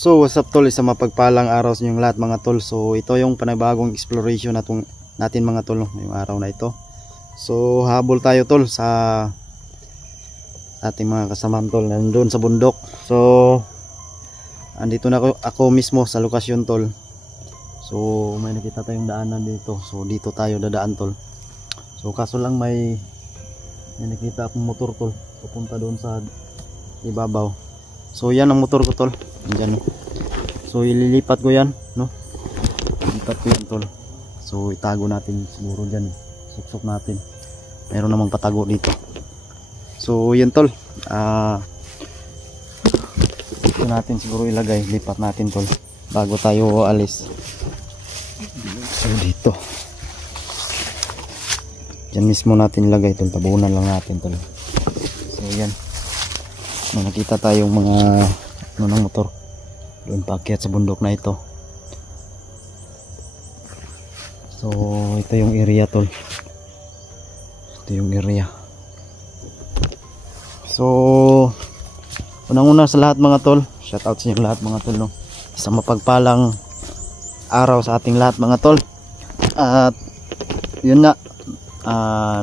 So what's up tol, isang mapagpalang araw sa inyong lahat mga tol. So ito yung panibagong exploration natin mga tol ngayong araw na ito. So habol tayo tol sa ating mga kasamahan tol nandun sa bundok. So andito na ako mismo sa lokasyon tol. So may nakita tayong daanan dito. So dito tayo dadaan tol. So kaso lang may nakita akong motor tol pupunta doon sa ibabaw. So yan ang motor ko tol. Diyan. So ililipat ko yan, no? Ilipat ko yan tol. So itago natin siguro diyan. Suksok natin. Meron namang patago dito. So yan tol. Ito natin siguro ilagay, lipat natin tol bago tayo alis. So dito. Diyan mismo natin ilagay tol, tabunan lang natin tol. So yan. May nakita tayong mga ng motor doon paakyat sa bundok na ito. So ito yung area tol. Ito yung area. So unang-una sa lahat mga tol, shout out sa inyo lahat mga tol, no? Isang mapagpalang araw sa ating lahat mga tol. At yun na,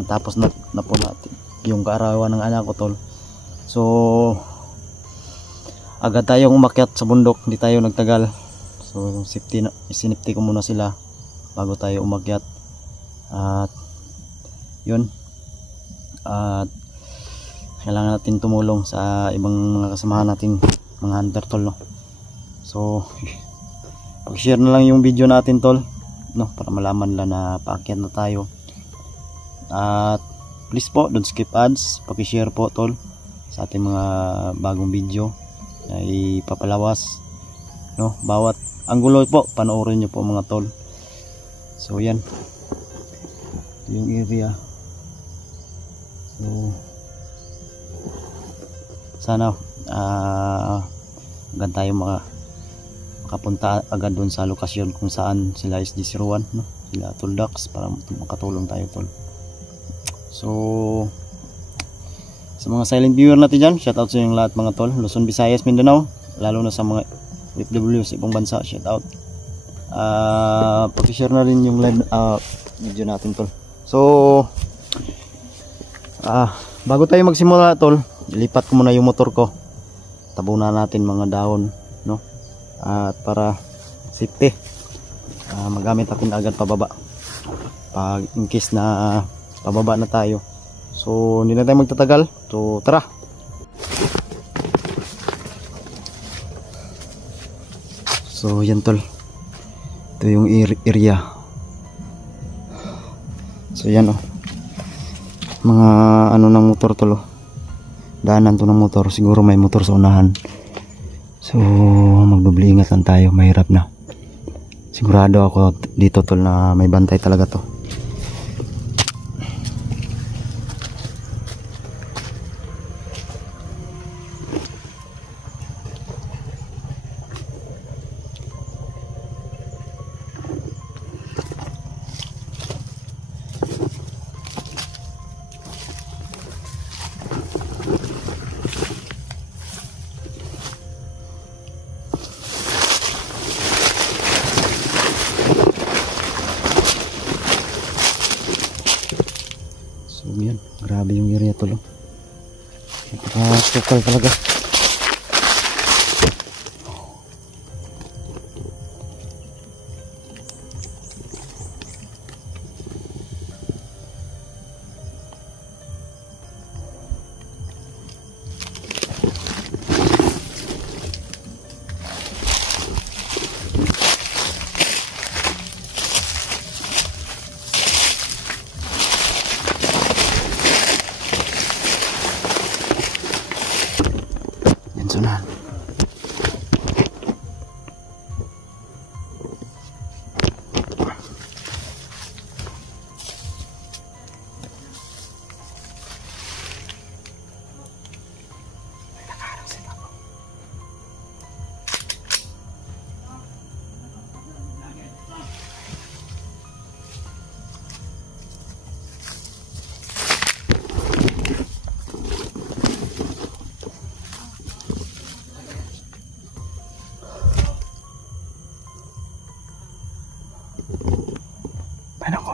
natapos na po natin yung kaarawan ng anak ko tol. So agad tayong umakyat sa bundok, hindi tayo nagtagal. So sinipti ko muna sila bago tayo umakyat. At yun, at kailangan natin tumulong sa ibang mga kasamahan natin mga hunter tol, no? So pag-share na lang yung video natin tol, no, para malaman lang na paakyat na tayo. At please po, don't skip ads, pag-share po tol sa ating mga bagong video ay papalawas, no? Bawat anggulo po panoorin nyo po mga tol. So yan, ito yung area. So sana agad tayo makapunta agad dun sa lokasyon kung saan sila SG01, no? Sila Tuldax, para makatulong tayo tol. So sa mga silent viewer natin dyan, shoutout sa inyong lahat mga tol, Luzon, Visayas, Mindanao, lalo na sa mga OFW sa ibang bansa, shoutout. Pag-share na rin yung live video natin tol. So bago tayo magsimula tol, ilipat ko muna yung motor ko, tabunan natin mga dahon, no? At para safety, magamit natin agad pababa pag in case na pababa na tayo. So hindi na tayo magtatagal. So tara. So yan tol, ito yung area. So yan mga ano ng motor tol, daanan to ng motor. Siguro may motor sa unahan. So magdubli ingat lang tayo, mahirap na. Sigurado ako dito tol na may bantay talaga to. Yan, grabe yung area tol. Napaka-sukal talaga. Sunan.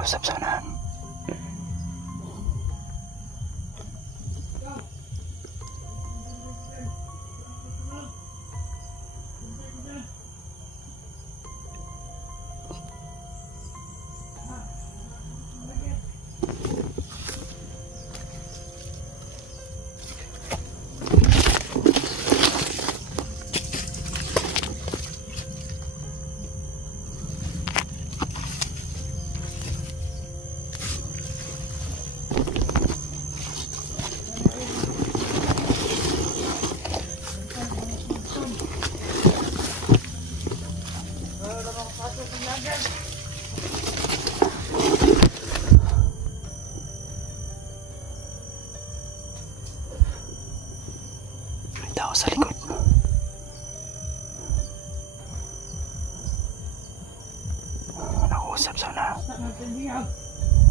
Nakausap sa unahan. May tao sa likod. Nakausap sana.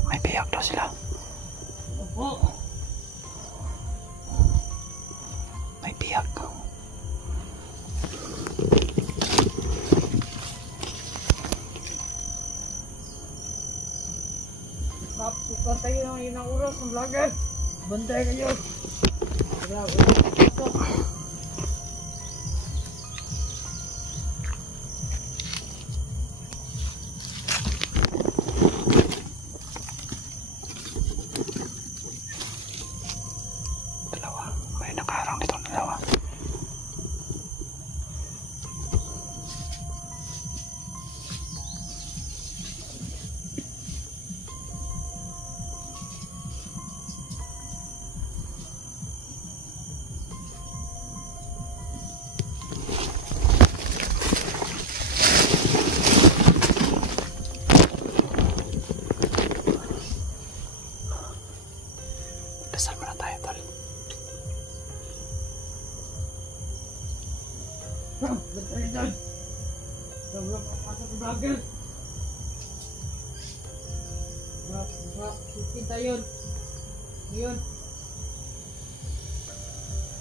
May biyak daw sila. May biyak. Bukan tayo ng inang oras ng vlogger. Bantay kayo. Dalawa. May nakaharang dito dalawa. Dasal muna tayo, tol. Bantay dyan. Sobrang papasok ng vlogger. Sukin tayo. Ngayon.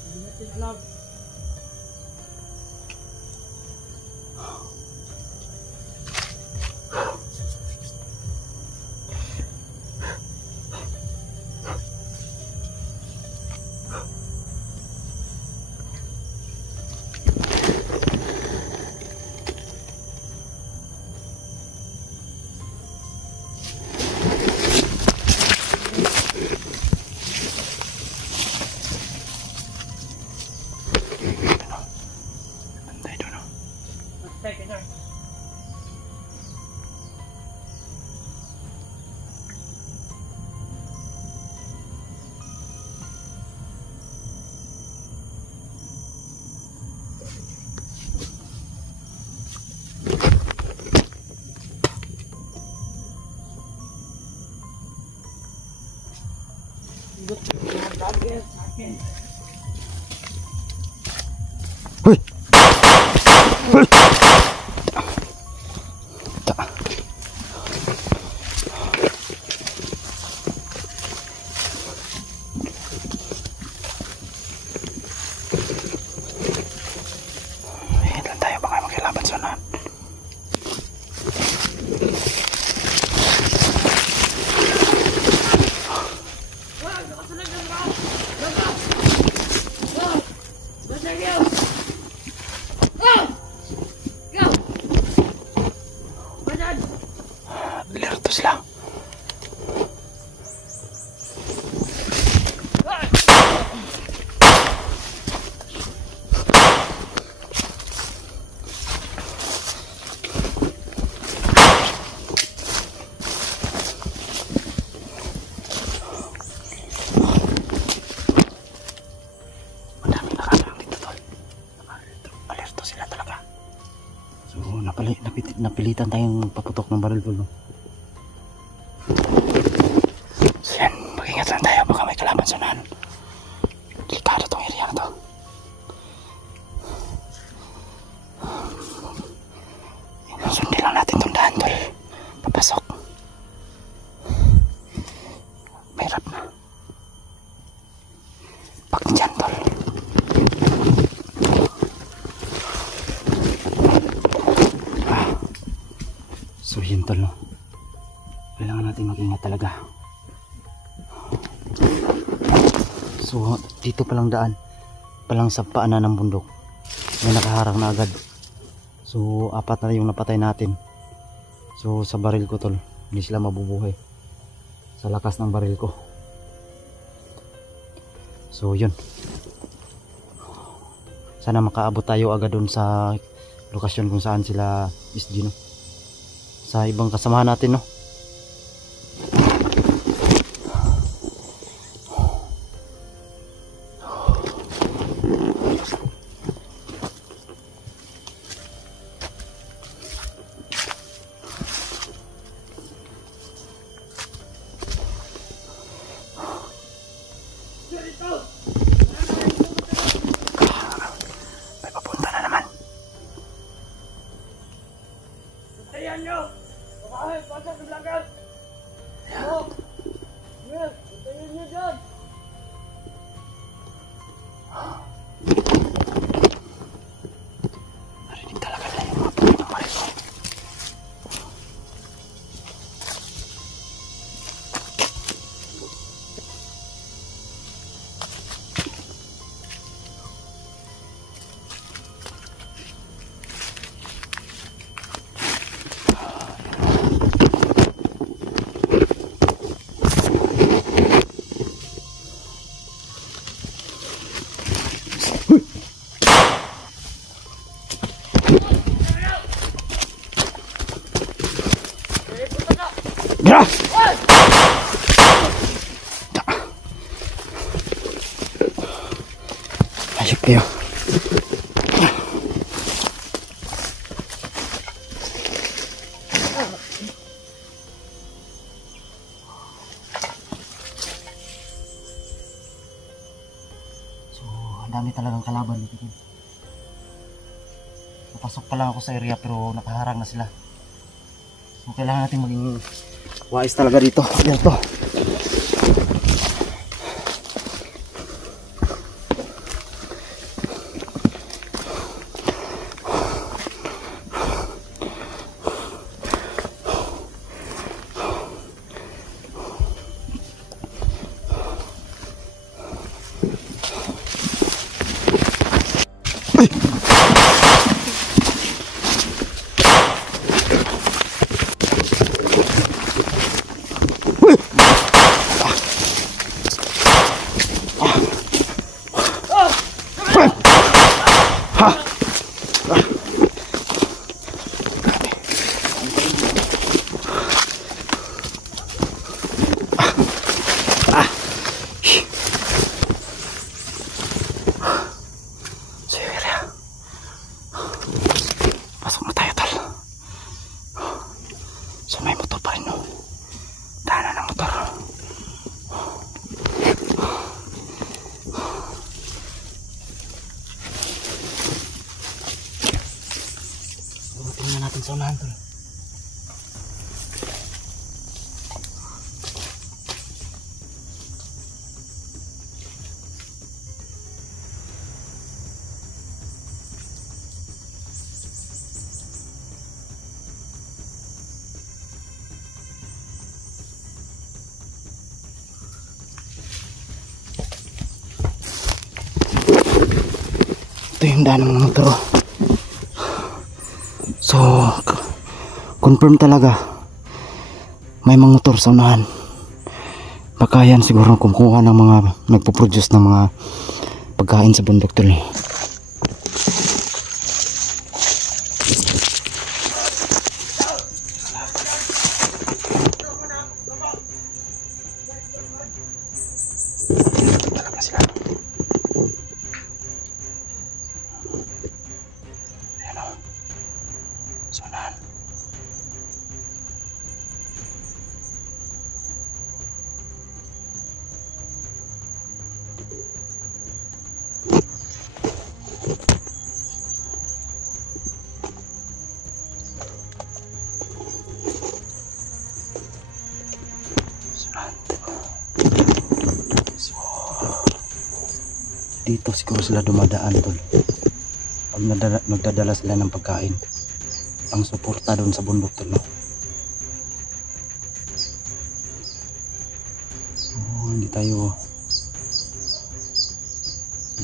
Hindi natin alam. Bantay doon, no? Bantay ka dyan. Ikot yung mga vlogger sa akin. Hoy! Hoy! Hihit lang tayo, baka makilaban sa unahan. Wag! Nakasunod ng mga! Laga! Go! Bantay kayo! Go! Go! Bantay! Alerto sila. Madaming nakaharang dito, tol. Alerto sila talaga. So, napilitan tayong paputok ng baril, tol, no? So, yan. Mag-ingat lang tayo. Baka may kalaban sa unahan. Delikado tong area na to. Sundin lang natin tong daan, tol. Papasok. Mahirap na. Pag dyan, tol. So yun, tol, no? Kailangan natin natin mag-ingat talaga. So dito palang daan, palang sa paanan ng bundok, may nakaharang na agad. So 4 na yung napatay natin. So sa baril ko tol, hindi sila mabubuhay sa lakas ng baril ko. So yun, sana makaabot tayo agad dun sa lokasyon kung saan sila SG, no? Sa ibang kasamahan natin, no? May papunta na naman. Tayan nyo! Bakahay, pasok ng lagas! Oh! Well, tayan nyo dyan! Narinig talaga na yung mga puno ng marito. Gra! Ayok kayo. So, ang dami talagang kalaban dito. Napasok pa lang ako sa area pero nakaharang na sila. So, kailangan natin maging wais talaga dito. Yan to. Pasok na tayo tol. So may motor pa rin, no? Daanan ng motor. Tingnan natin sa unahan tol. Ito yung daan ng motor. So confirm talaga may mga motor sa unahan. Baka yan siguro kumukuha ng mga nagpo-produce ng mga pagkain sa bundok tol. Dito siguro sila dumadaan tol. Pag nagdadala sila ng pagkain pang suporta doon sa bundok tol, no? hindi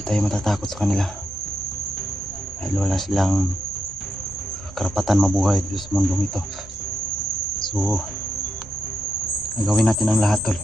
tayo matatakot sa kanila dahil wala silang karapatan mabuhay dito sa mundong ito. So gagawin natin ang lahat, tol.